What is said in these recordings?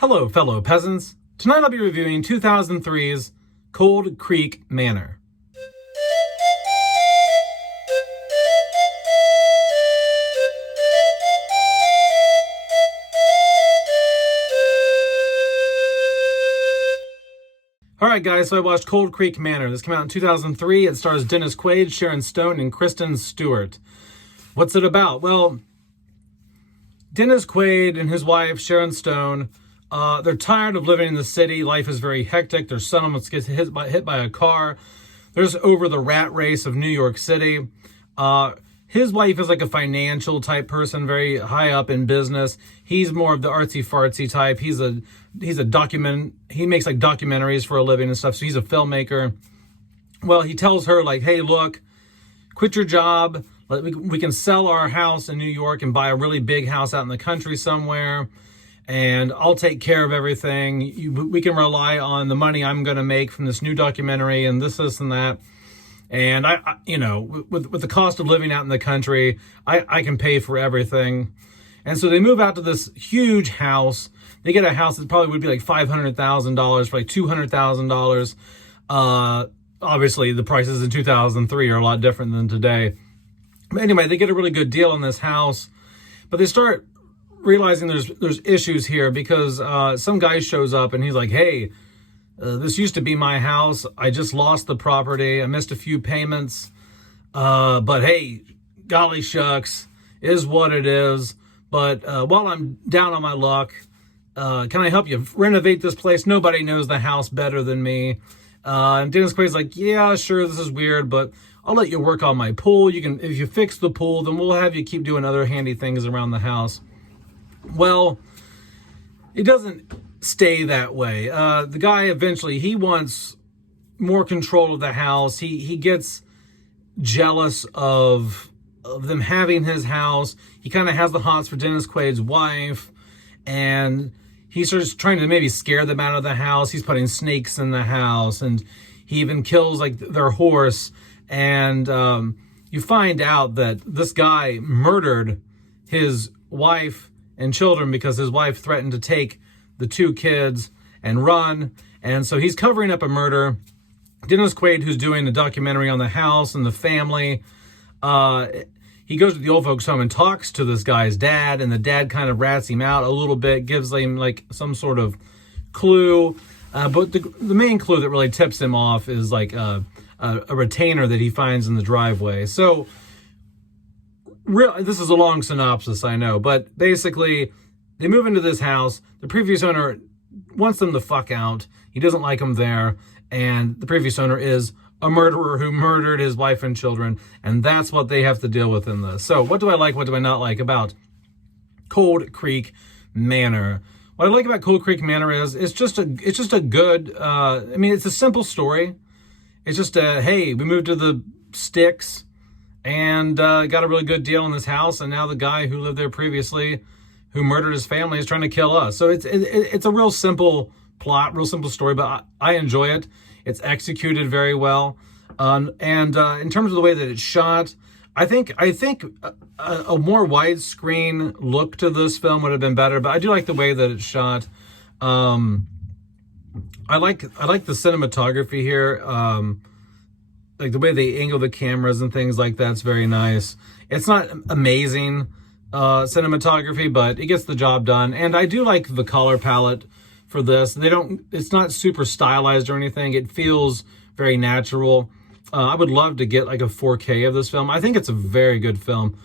Hello, fellow peasants. Tonight I'll be reviewing 2003's Cold Creek Manor. Alright guys, so I watched Cold Creek Manor. This came out in 2003. It stars Dennis Quaid, Sharon Stone, and Kristen Stewart. What's it about? Well, Dennis Quaid and his wife, Sharon Stone, they're tired of living in the city. Life is very hectic. Their son almost gets hit by a car. They're just over the rat race of New York City. His wife is like a financial type person, very high up in business. He's more of the artsy fartsy type. He makes like documentaries for a living and stuff. So he's a filmmaker. Well, he tells her like, hey, look, quit your job. We can sell our house in New York and buy a really big house out in the country somewhere. And I'll take care of everything. We can rely on the money I'm going to make from this new documentary and this, and that. And I with the cost of living out in the country, I can pay for everything. And so they move out to this huge house. They get a house that probably would be like $500,000 for like $200,000. Obviously, the prices in 2003 are a lot different than today. But anyway, they get a really good deal on this house. But they start realizing there's issues here because some guy shows up and he's like, hey, this used to be my house. I just lost the property. I missed a few payments. But hey, golly shucks, is what it is. But while I'm down on my luck, can I help you renovate this place? Nobody knows the house better than me. And Dennis Quaid's like, yeah, sure, this is weird, but I'll let you work on my pool. If you fix the pool, then we'll have you keep doing other handy things around the house. Well, it doesn't stay that way. The guy eventually, he wants more control of the house. He gets jealous of them having his house. He kind of has the hots for Dennis Quaid's wife, and he starts trying to maybe scare them out of the house. He's putting snakes in the house, and he even kills like their horse. And you find out that this guy murdered his wife and children because his wife threatened to take the two kids and run. And so he's covering up a murder. Dennis Quaid, who's doing a documentary on the house and the family, he goes to the old folks home and talks to this guy's dad, and the dad kind of rats him out a little bit, gives him like some sort of clue. But the main clue that really tips him off is like a retainer that he finds in the driveway. So this is a long synopsis, I know, but basically they move into this house. The previous owner wants them to fuck out. He doesn't like them there. And the previous owner is a murderer who murdered his wife and children. And that's what they have to deal with in this. So what do I like? What do I not like about Cold Creek Manor? What I like about Cold Creek Manor is it's just a good, it's a simple story. It's just hey, we moved to the sticks and got a really good deal on this house. And now the guy who lived there previously, who murdered his family, is trying to kill us. So it's a real simple plot, real simple story, but I enjoy it. It's executed very well. And in terms of the way that it's shot, I think a more widescreen look to this film would have been better, but I do like the way that it's shot. I like the cinematography here. Like the way they angle the cameras and things like that's very nice. It's not amazing cinematography, but it gets the job done. And I do like the color palette for this. It's not super stylized or anything. It feels very natural. I would love to get like a 4K of this film. I think it's a very good film.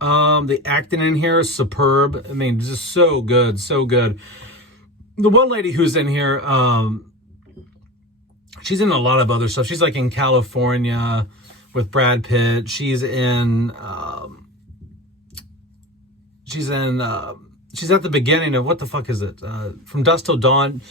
The acting in here is superb. I mean, just so good, so good. The one lady who's in here, she's in a lot of other stuff. She's like in California with Brad Pitt. She's at the beginning of, what the fuck is it? From Dusk Till Dawn.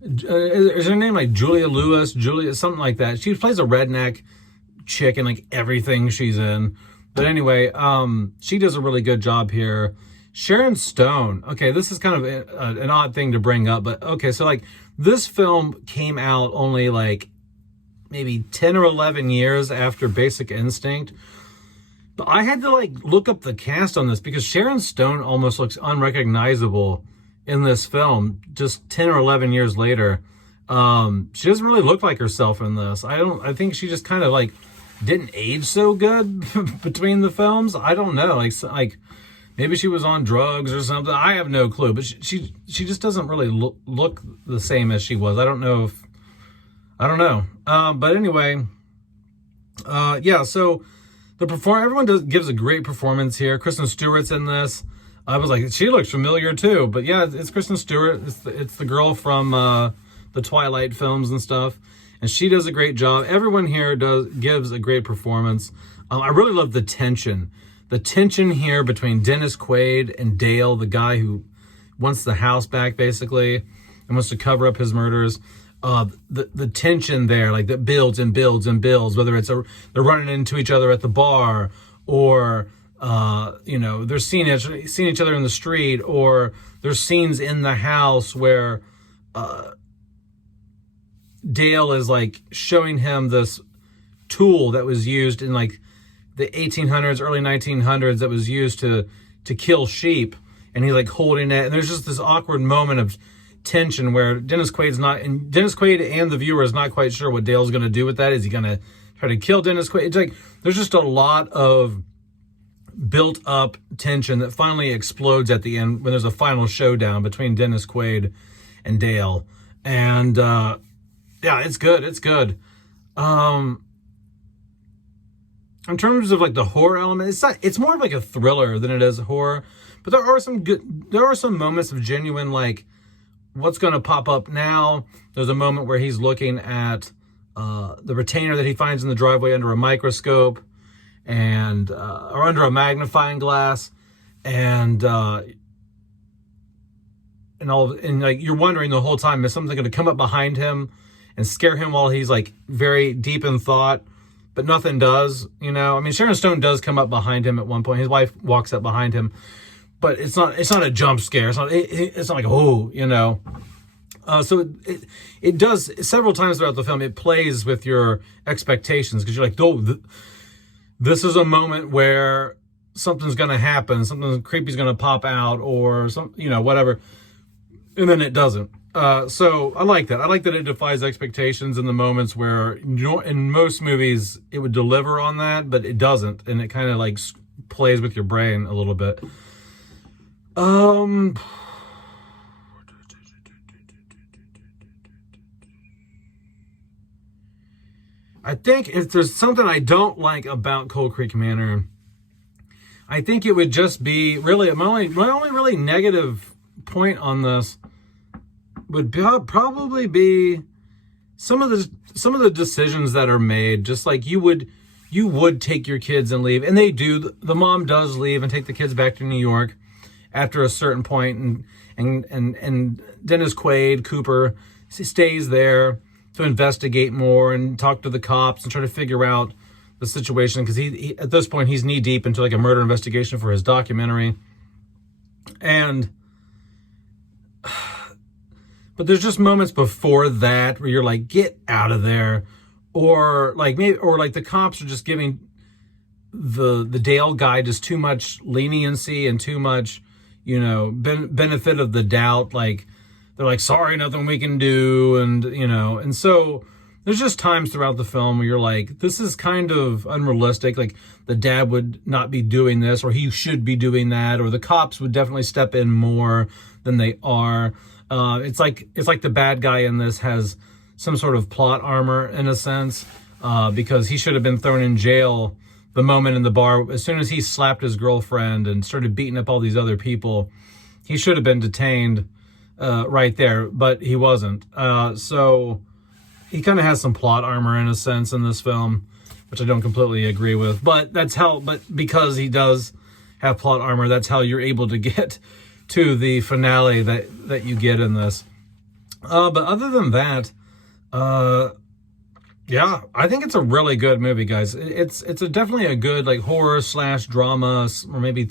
Is her name like Julia Lewis? Something like that. She plays a redneck chick in like everything she's in. But anyway, she does a really good job here. Sharon Stone. Okay, this is kind of an odd thing to bring up, but okay, so like this film came out only like maybe 10 or 11 years after Basic Instinct. But I had to like look up the cast on this because Sharon Stone almost looks unrecognizable in this film, just 10 or 11 years later. She doesn't really look like herself in this. I think she just kind of like didn't age so good between the films. I don't know, like maybe she was on drugs or something. I have no clue, but she just doesn't really look the same as she was. I don't know. But anyway, yeah. So everyone gives a great performance here. Kristen Stewart's in this. I was like, she looks familiar too. But yeah, it's Kristen Stewart. It's the girl from the Twilight films and stuff, and she does a great job. Everyone here gives a great performance. I really love the tension. The tension here between Dennis Quaid and Dale, the guy who wants the house back basically and wants to cover up his murders. The tension there, like that builds and builds and builds, whether it's they're running into each other at the bar, or they're seeing each other in the street, or there's scenes in the house where Dale is like showing him this tool that was used in like the 1800s, early 1900s, that was used to kill sheep, and he's like holding it, and there's just this awkward moment of tension where Dennis Quaid and the viewer is not quite sure what Dale's going to do with that. Is he going to try to kill Dennis Quaid? It's like there's just a lot of built up tension that finally explodes at the end when there's a final showdown between Dennis Quaid and Dale. And yeah, it's good. In terms of like the horror element, it's more of like a thriller than it is horror, but there are some moments of genuine, like, what's going to pop up now. There's a moment where he's looking at the retainer that he finds in the driveway under a microscope, and or under a magnifying glass, and like you're wondering the whole time, is something going to come up behind him and scare him while he's like very deep in thought? But nothing does, I mean, Sharon Stone does come up behind him at one point. His wife walks up behind him, but it's not a jump scare. It's not like, oh, so it does several times throughout the film. It plays with your expectations, because you're like, oh, this is a moment where something's going to happen, something creepy's going to pop out, or whatever, and then it doesn't. So I like that. I like that it defies expectations in the moments where, in most movies it would deliver on that, but it doesn't, and it kind of like plays with your brain a little bit. I think if there's something I don't like about Cold Creek Manor, I think it would just be really my only really negative point on this would probably be some of the decisions that are made. Just like you would take your kids and leave, and they do. The mom does leave and take the kids back to New York after a certain point, and Dennis Quaid, Cooper, stays there to investigate more and talk to the cops and try to figure out the situation, because he at this point he's knee deep into like a murder investigation for his documentary. But there's just moments before that where you're like, get out of there, or like the cops are just giving the Dale guy just too much leniency and too much, benefit of the doubt. Like they're like, sorry, nothing we can do, and so there's just times throughout the film where you're like, this is kind of unrealistic. Like the dad would not be doing this, or he should be doing that, or the cops would definitely step in more than they are. It's like the bad guy in this has some sort of plot armor in a sense, because he should have been thrown in jail the moment in the bar. As soon as he slapped his girlfriend and started beating up all these other people, he should have been detained right there, but he wasn't. So he kind of has some plot armor in a sense in this film, which I don't completely agree with. But because he does have plot armor, that's how you're able to get to the finale that you get in this. But other than that, yeah, I think it's a really good movie, guys. It's definitely a good like horror / drama, or maybe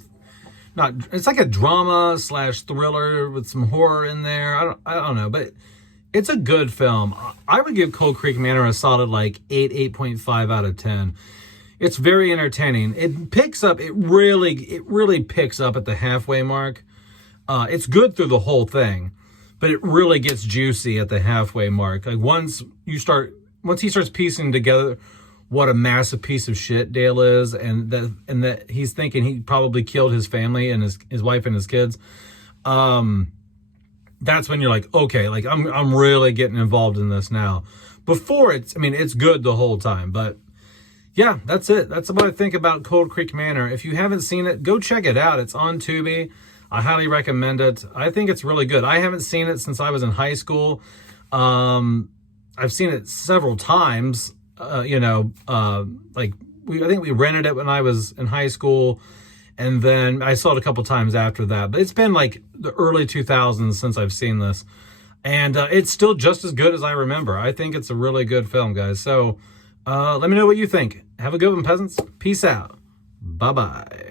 not. It's like a drama / thriller with some horror in there. I don't know, but it's a good film. I would give Cold Creek Manor a solid like 8.5 out of 10. It's very entertaining. It really picks up at the halfway mark. It's good through the whole thing, but it really gets juicy at the halfway mark. Like once he starts piecing together what a massive piece of shit Dale is, and that he's thinking he probably killed his family and his wife and his kids. That's when you're like, okay, like I'm really getting involved in this now. Before it's good the whole time, but yeah, that's it. That's what I think about Cold Creek Manor. If you haven't seen it, go check it out. It's on Tubi. I highly recommend it. I think it's really good. I haven't seen it since I was in high school. I've seen it several times. I think we rented it when I was in high school, and then I saw it a couple times after that. But it's been like the early 2000s since I've seen this, and it's still just as good as I remember. I think it's a really good film, guys. So let me know what you think. Have a good one, peasants. Peace out. Bye-bye.